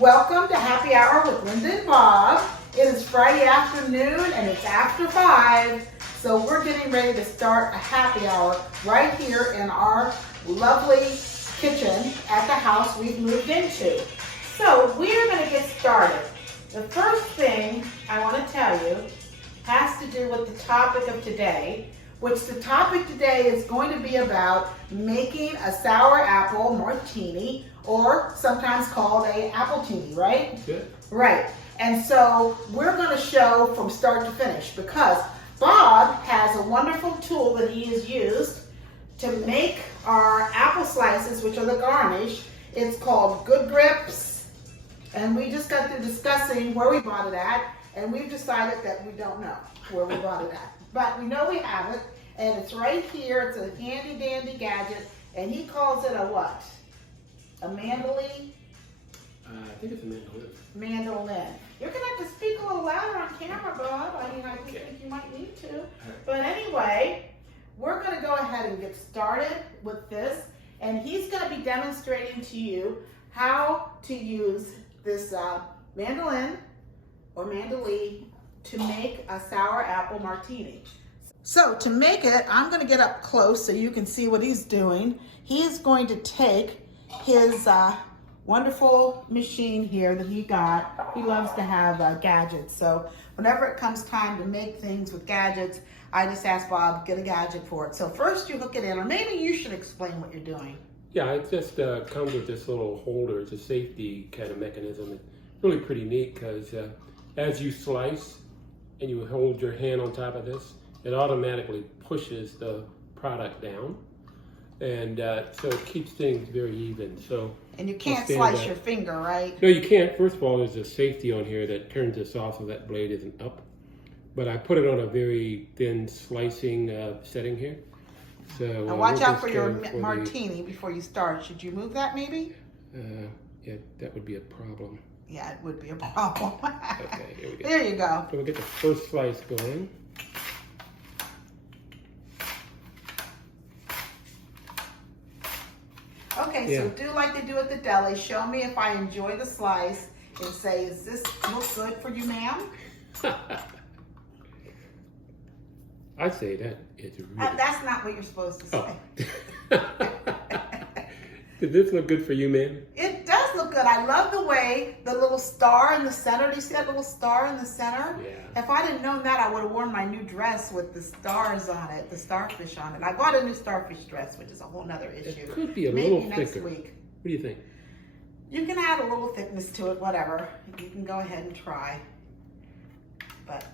Welcome to Happy Hour with Linda and Bob. It is Friday afternoon and it's after 5, so we're getting ready to start a happy hour right here in our lovely kitchen at the house we've moved into. So we're going to get started. The first thing I want to tell you has to do with the topic of today, which the topic today is going to be about making a sour apple martini, or sometimes called a Appletini, right? Good. Right. And so we're going to show from start to finish because Bob has a wonderful tool that he has used to make our apple slices, which are the garnish. It's called Good Grips, and we just got through discussing where we bought it at, and we've decided that we don't know where we bought it at. But we know we have it, and it's right here. It's a handy dandy gadget, and he calls it a what? A mandolin? I think it's a mandolin. Mandolin. You're going to have to speak a little louder on camera, Bob. I mean, I just think you might need to. But anyway, we're going to go ahead and get started with this, and he's going to be demonstrating to you how to use this mandolin or mandolin to make a sour apple martini. So to make it, I'm going to get up close so you can see what he's doing. He's going to take his wonderful machine here that he got. He loves to have gadgets. So whenever it comes time to make things with gadgets, I just ask Bob, get a gadget for it. So first you hook it in, or maybe you should explain what you're doing. Yeah, it just comes with this little holder. It's a safety kind of mechanism. It's really pretty neat because as you slice and you hold your hand on top of this, it automatically pushes the product down. And so it keeps things very even. So and you can't slice your finger, right? No, you can't. First of all, there's a safety on here that turns this off so that blade isn't up. But I put it on a very thin slicing setting here. So now watch out for your martini before you start. Should you move that maybe? Yeah, that would be a problem. Yeah, it would be a problem. Okay, here we go. There you go. So we'll get the first slice going. Okay, so do like they do at the deli. Show me if I enjoy the slice and say, is this look good for you, ma'am? I'd say that it's really... that's not what you're supposed to say. Oh. Did this look good for you, ma'am? It does look good. I love the way the little star in the center. Do you see that little star in the center? Yeah. If I'd have known that, I would have worn my new dress with the stars on it, the starfish on it. I bought a new starfish dress, which is a whole nother issue. It could be a Maybe little next thicker. week. What do you think? You can add a little thickness to it, whatever. You can go ahead and try. But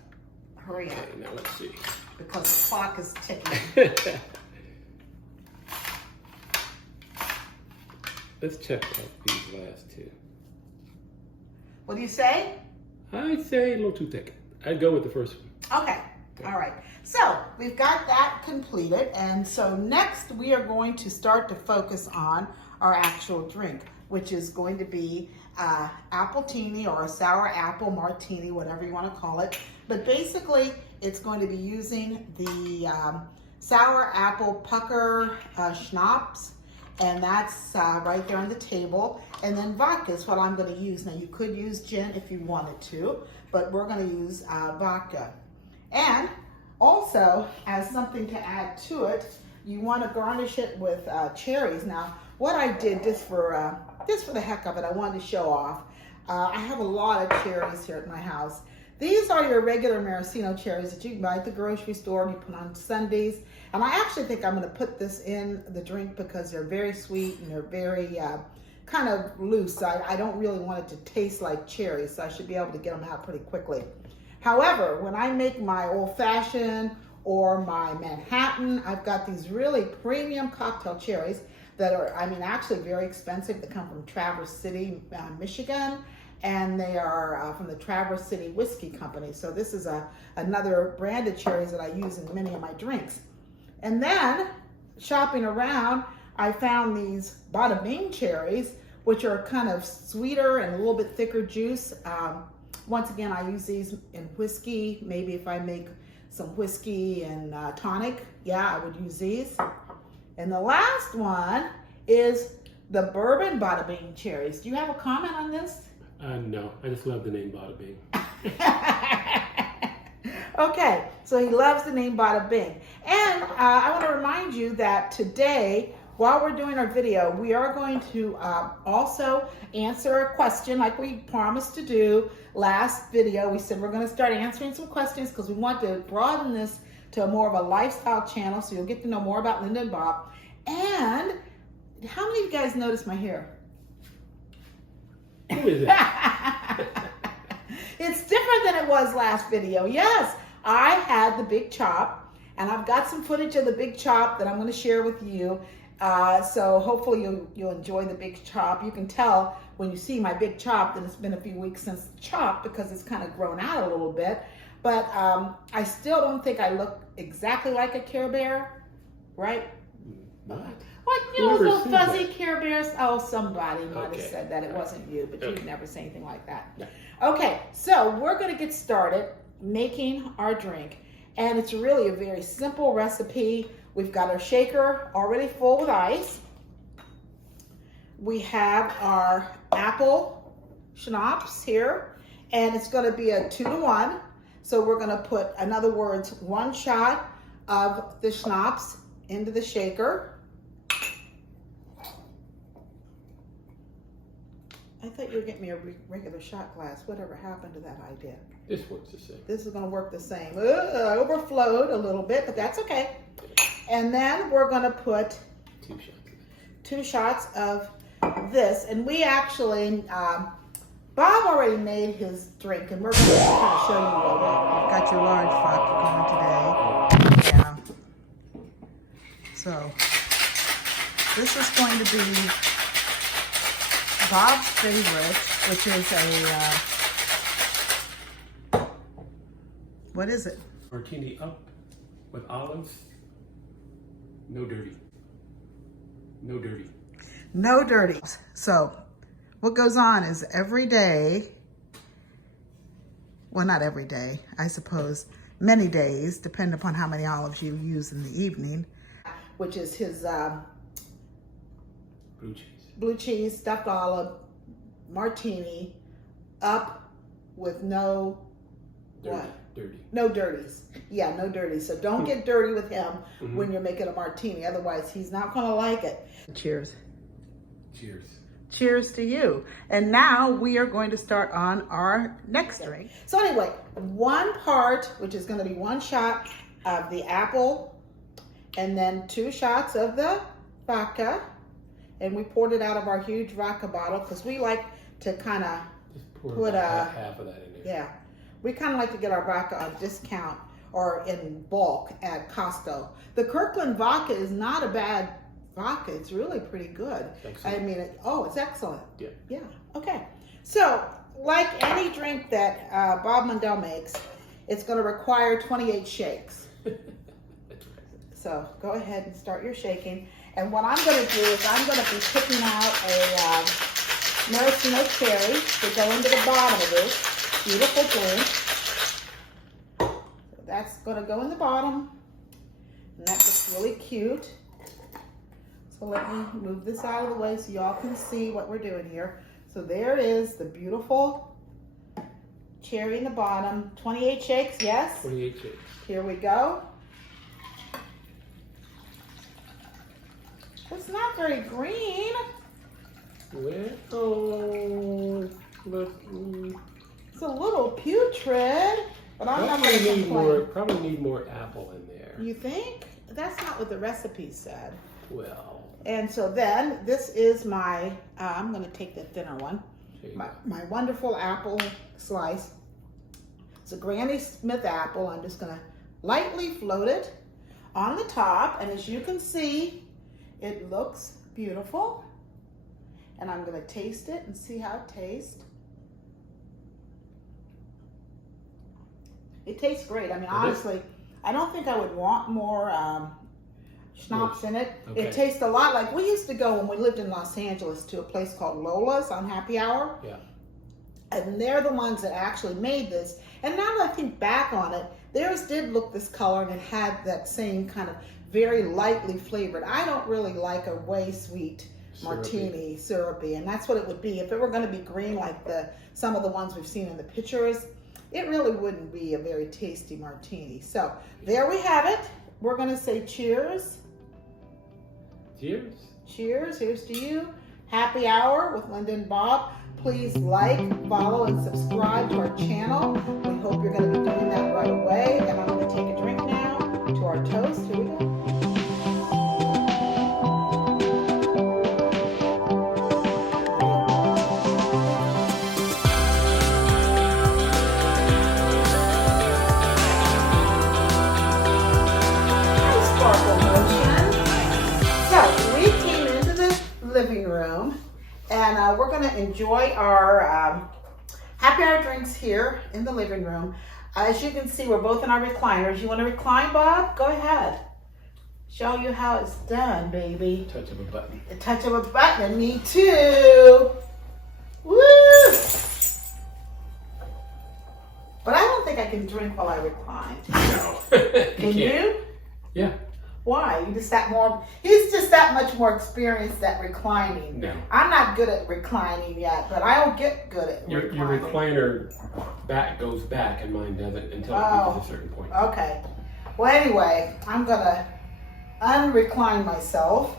hurry up. Okay, now let's see. Because the clock is ticking. Let's check out these last two. What do you say? I'd say a little too thick. I'd go with the first one. Okay. All right. So we've got that completed. And so next we are going to start to focus on our actual drink, which is going to be Appletini or a sour apple martini, whatever you want to call it. But basically it's going to be using the sour apple pucker schnapps. And that's right there on the table. And then vodka is what I'm going to use. Now you could use gin if you wanted to, but we're going to use vodka. And also, as something to add to it, you want to garnish it with cherries. Now, what I did just for the heck of it, I wanted to show off. I have a lot of cherries here at my house. These are your regular maraschino cherries that you can buy at the grocery store and you put on sundaes. And I actually think I'm going to put this in the drink because they're very sweet and they're very kind of loose. I don't really want it to taste like cherries, so I should be able to get them out pretty quickly. However, when I make my old-fashioned or my Manhattan, I've got these really premium cocktail cherries that are, I mean, actually very expensive. They come from Traverse City, Michigan. And they are from the Traverse City Whiskey Company. So this is another brand of cherries that I use in many of my drinks. And then, shopping around, I found these Bada Bing cherries, which are kind of sweeter and a little bit thicker juice. Once again, I use these in whiskey. Maybe if I make some whiskey and tonic, yeah, I would use these. And the last one is the bourbon Bada Bing cherries. Do you have a comment on this? No, I just love the name Bada Bing. Okay, so he loves the name Bada Bing. And I want to remind you that today, while we're doing our video, we are going to also answer a question like we promised to do last video. We said we're going to start answering some questions because we want to broaden this to more of a lifestyle channel, so you'll get to know more about Linda and Bob. And how many of you guys noticed my hair? Who is it? It's different than it was last video. Yes, I had the big chop, and I've got some footage of the big chop that I'm going to share with you. So hopefully you'll enjoy the big chop. You can tell when you see my big chop that it's been a few weeks since the chop because it's kind of grown out a little bit. But I still don't think I look exactly like a Care Bear, right? What? What, you know, Whoever those said fuzzy that? Care Bears? Oh, somebody might have Okay. said that. It wasn't you, but you'd Okay. never say anything like that. No. Okay, so we're going to get started making our drink. And it's really a very simple recipe. We've got our shaker already full with ice. We have our apple schnapps here, and it's going to be a 2-to-1. So we're going to put, in other words, 1 shot of the schnapps into the shaker. I thought you were getting me a regular shot glass. Whatever happened to that idea? This works the same. This is going to work the same. Overflowed a little bit, but that's okay. And then we're going to put 2 shots. 2 shots of this. And we actually, Bob already made his drink, and we're going to kind of show you what we've got your large vodka going today. Yeah. So this is going to be Bob's favorite, which is a, what is it? Martini up with olives. No dirty. No dirty. No dirty. So what goes on is every day, well, not every day, I suppose, many days, depending upon how many olives you use in the evening, which is his Blue cheese. blue cheese, stuffed olive, martini, up with no, Dirty. what? Dirty. No dirties. Yeah, no dirties. So don't get dirty with him when you're making a martini. Otherwise, he's not going to like it. Cheers. Cheers. Cheers to you. And now we are going to start on our next drink. So anyway, 1 part, which is going to be 1 shot of the apple, and then 2 shots of the vodka. And we poured it out of our huge vodka bottle because we like to kind of Just pour put about half of that in there. yeah. We kind of like to get our vodka on discount or in bulk at Costco. The Kirkland vodka is not a bad vodka. It's really pretty good. Excellent. I mean, it's excellent. Yeah. Yeah. Okay. So, like any drink that Bob Mundell makes, it's going to require 28 shakes. That's right. So, go ahead and start your shaking. And what I'm going to do is I'm going to be picking out a maraschino cherry to go into the bottom of this beautiful drink. So that's going to go in the bottom, and that looks really cute. So let me move this out of the way so y'all can see what we're doing here. So there is the beautiful cherry in the bottom. 28 shakes, yes? 28 shakes. Here we go. It's not very green. Well, It's a little putrid, but I'm not going to complain. Probably need more apple in there. You think? That's not what the recipe said. Well, And so then this is my, I'm going to take the thinner one, there you my wonderful apple slice. It's a Granny Smith apple. I'm just going to lightly float it on the top. And as you can see, it looks beautiful. And I'm going to taste it and see how it tastes. It tastes great. I mean, honestly, I don't think I would want more schnapps in it. Okay. It tastes a lot like, we used to go when we lived in Los Angeles to a place called Lola's on Happy Hour. Yeah. And they're the ones that actually made this. And now that I think back on it, theirs did look this color and it had that same kind of very lightly flavored. I don't really like a way sweet martini, syrupy, and that's what it would be. If it were going to be green like some of the ones we've seen in the pictures, it really wouldn't be a very tasty martini. So there we have it. We're going to say cheers. Cheers. Cheers. Here's to you. Happy Hour with Linda and Bob. Please like, follow, and subscribe to our channel. We hope you're going to be doing that right away. And I'm going to take a drink now to our toast. Here we go. Living room, and we're going to enjoy our happy hour drinks here in the living room. As you can see, we're both in our recliners. You want to recline, Bob? Go ahead. Show you how it's done, baby. Touch of a button. A touch of a button, and me too. Woo! But I don't think I can drink while I recline. No. Can you? Yeah. Why? He's just that much more experienced at reclining. No. I'm not good at reclining yet, but I'll get good at reclining. Your recliner back goes back and mine doesn't until it reaches a certain point. Okay. Well, anyway, I'm going to unrecline myself.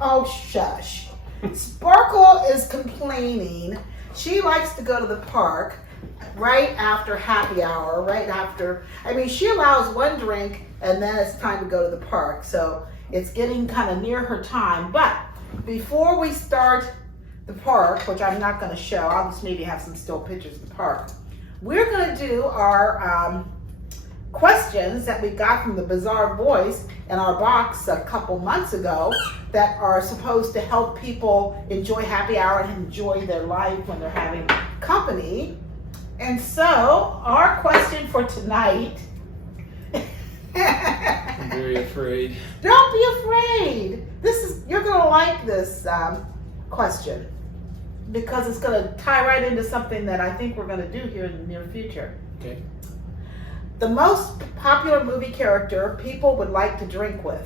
Oh, shush. Sparkle is complaining. She likes to go to the park right after happy hour, she allows one drink and then it's time to go to the park. So it's getting kind of near her time. But before we start the park, which I'm not going to show, I'll just maybe have some still pictures of the park. We're going to do our questions that we got from the Bazaarvoice in our box a couple months ago that are supposed to help people enjoy happy hour and enjoy their life when they're having company. And so, our question for tonight... I'm very afraid. Don't be afraid. You're going to like this question because it's going to tie right into something that I think we're going to do here in the near future. Okay. The most popular movie character people would like to drink with.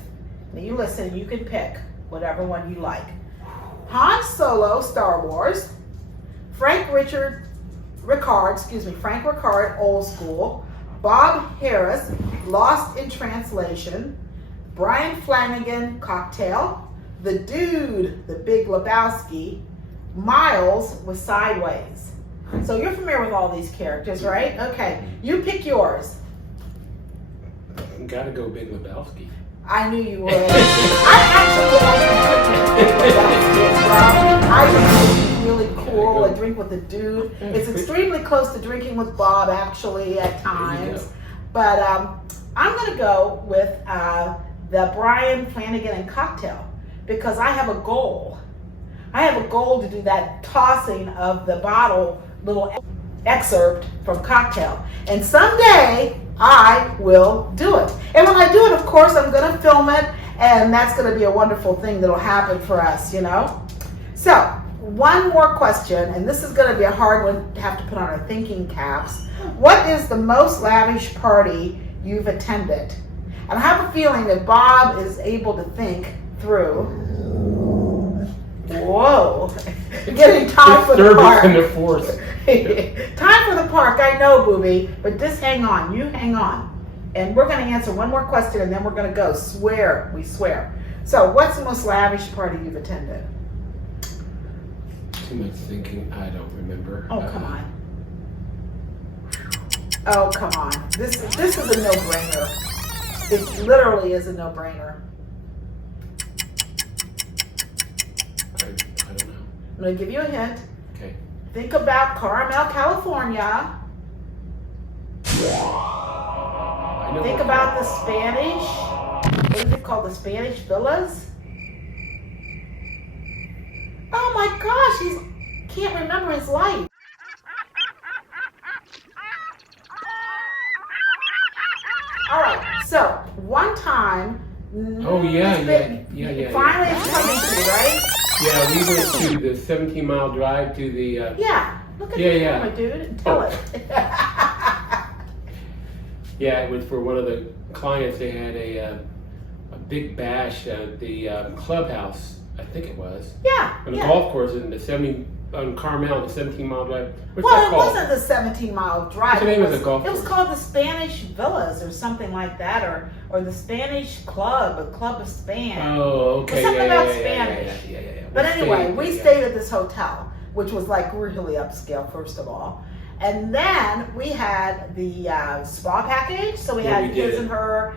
Now you listen, you can pick whatever one you like. Han Solo, Star Wars. Frank Ricard, Old School. Bob Harris, Lost in Translation. Brian Flanagan, Cocktail. The Dude, The Big Lebowski. Miles with Sideways. So you're familiar with all these characters, right? Okay, you pick yours. Gotta go Big Lebowski. I knew you would. I actually like Big Lebowski as well. I think it's really cool. A drink with the Dude. It's extremely close to drinking with Bob, actually, at times. But I'm going to go with the Brian Flanagan and Cocktail because I have a goal. I have a goal to do that tossing of the bottle, little excerpt from Cocktail. And someday I will do it. And when I do it, of course, I'm going to film it, and that's going to be a wonderful thing that'll happen for us, you know? So, one more question, and this is going to be a hard one to have to put on our thinking caps. What is the most lavish party you've attended? And I have a feeling that Bob is able to think through. Whoa. Getting time for the park. In the force. Time for the park, I know, booby, but just hang on. You hang on. And we're going to answer one more question, and then we're going to go. Swear. We swear. So, what's the most lavish party you've attended? Too much thinking. I don't remember. Oh, come on. Oh, come on. This is a no-brainer. It literally is a no-brainer. I don't know. I'm going to give you a hint. Okay. Think about Carmel, California. Think about the Spanish. What is it called? The Spanish villas? Oh my gosh, he can't remember his life. All right, so one time. Oh yeah. Finally, it's coming to me, right? Yeah, we went to the 17-mile drive to the. Yeah, look at the camera, dude, and tell it. Yeah, it was for one of the clients. They had a big bash at the clubhouse. I think it was. Yeah. On the golf course in the 70 on Carmel, the 17-mile drive. What's Well, that it called? wasn't the 17-mile drive. What's the name of the golf It was course? called the Spanish Villas or something like that, or the Spanish Club, a Club of Span. Oh, okay. Something yeah, about yeah, Spanish. Yeah. But anyway, we stayed at this hotel, which was like really upscale, first of all. And then we had the spa package, so we had his and her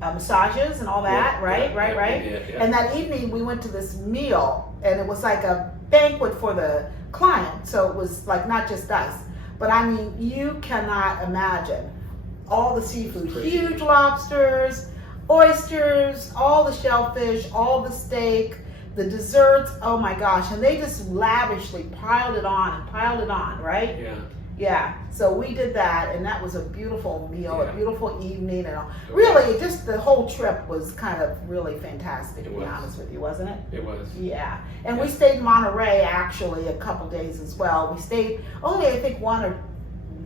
massages and all that, right? Yeah. And that evening we went to this meal, and it was like a banquet for the client, so it was like not just us. But I mean, you cannot imagine all the seafood, huge lobsters, oysters, all the shellfish, all the steak, the desserts, oh my gosh, and they just lavishly piled it on, right? Yeah, so we did that, and that was a beautiful meal, a beautiful evening, and really, just the whole trip was kind of really fantastic, to be honest with you, wasn't it? It was. Yeah, and we stayed in Monterey, actually, a couple days as well. We stayed only, I think, 1 or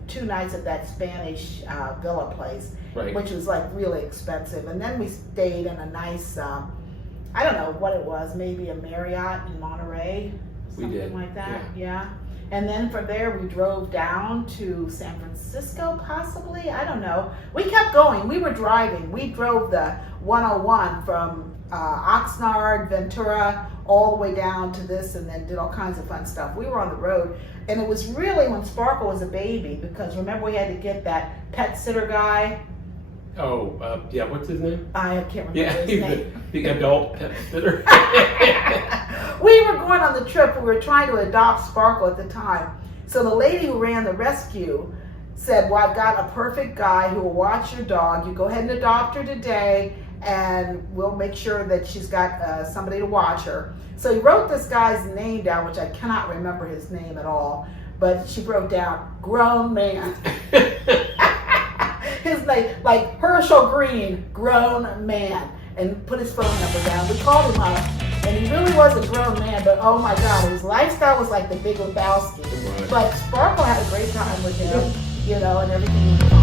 2 nights at that Spanish villa place, which was like really expensive, and then we stayed in a nice, I don't know what it was, maybe a Marriott in Monterey, something like that, yeah. And then from there, we drove down to San Francisco, possibly. I don't know. We kept going. We were driving. We drove the 101 from Oxnard, Ventura, all the way down to this, and then did all kinds of fun stuff. We were on the road, and it was really when Sparkle was a baby, because remember we had to get that pet sitter guy. Oh, yeah, what's his name? I can't remember his name. The adult pet sitter. We were going on the trip. We were trying to adopt Sparkle at the time. So the lady who ran the rescue said, well, I've got a perfect guy who will watch your dog. You go ahead and adopt her today, and we'll make sure that she's got somebody to watch her. So he wrote this guy's name down, which I cannot remember his name at all, but she wrote down, grown man. His name, like Herschel Green, grown man, and put his phone number down. We called him up, and he really was a grown man, but oh my God, his lifestyle was like the Big Lebowski. But Sparkle had a great time with him, and everything was fine.